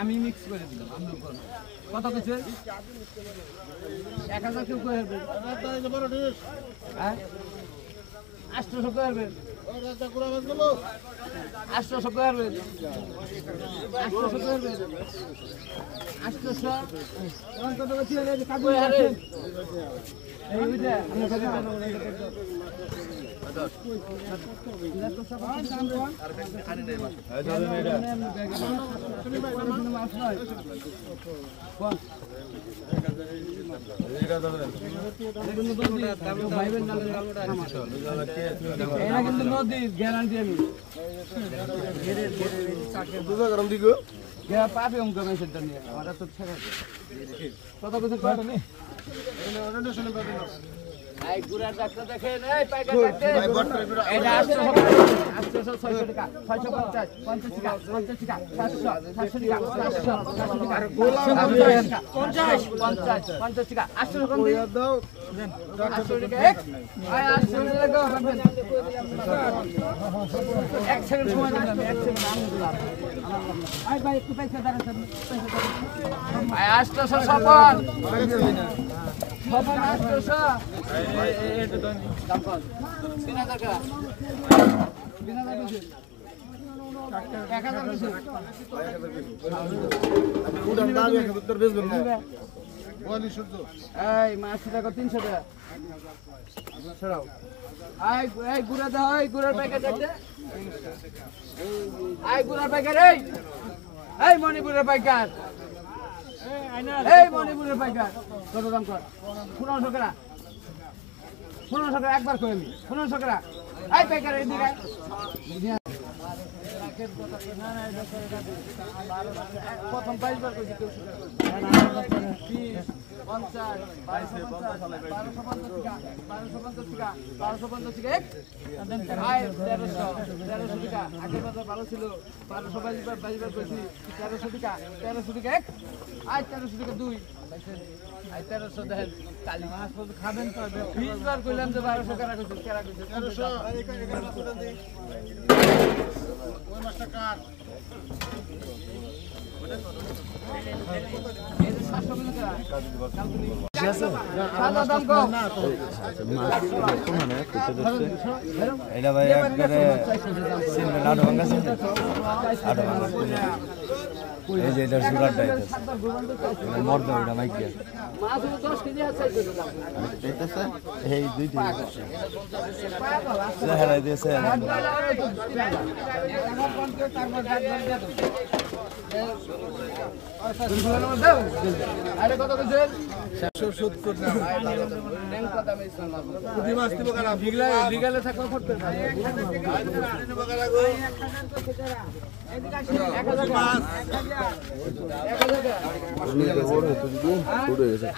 আমি মিক্স করে দিলাম কত কিছু 1000 কেউ করে হ্যাঁ 800 করে 800 করে 800 করে 800 কত কিছু কাগজ আছে এই ওইটা নদী গ্যারান্টি আমি পাবে অঙ্ক মেশিনটা নিয়ে আমার তো কত কিছু এই গুড়া ডাক্তার দেখেন এই পাইকা ডাক্তার এটা 800 600 টাকা 650 50 টাকা 50 টাকা 700 700 টাকা 700 টাকা গোলা 50 50 টাকা 800 কম দাও 800 টাকা এক আয় 800 টাকা হবেন এক সেকেন্ড সময় দিলাম এক সেকেন্ড আমি দিলাম আয় ভাই একটু পয়সা দাঁড়ান আয় 800 সফল সফল 800 গুড়া দাও গুড়ার প্যাকেট গুড়ার প্যাকেট এই মণিপুরের পাইকার এই মণিপুরের পাইকার কত দাম কর 1500 টাকা 1500 টাকা একবার করে নি 1500 টাকা এই পাইকার এদিকে প্রথম 22 বার কইছি 50 1250 টাকা 1250 টাকা আয় 1300 টাকা আগের বছর ভালো ছিল 1222 বার কইছি 1300 টাকা 1300 টাকা এক আয় 1300 টাকা দুই আয় 1300 দেখেন কালি মাছ পর্যন্ত খাবেন তো 20 বার কইলাম যে 1200 টাকা কইছি কেরা কইছি 1300 ওই মাছটা কাট এটা ভাই একবারে সিলভেন আটো ভাঙা সিলভেন আটো ভাঙা এই যে এটা সুরাটটা এটা মর্দ ওটা মাইকিয়া মাছ 10 কেজি আছে এইটাছে এই দুইটি চেহারা দিয়েছে আরে কত কইছেন 770 না নেন কথা আমি শুনলাম পুঁটি মাছ দিব কারা বিকালে থাকো করতে পারে দিব কারা গো পুঁটি মাছ 1000 টাকা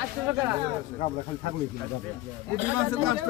800 টাকা পুঁটি মাছের কাজটা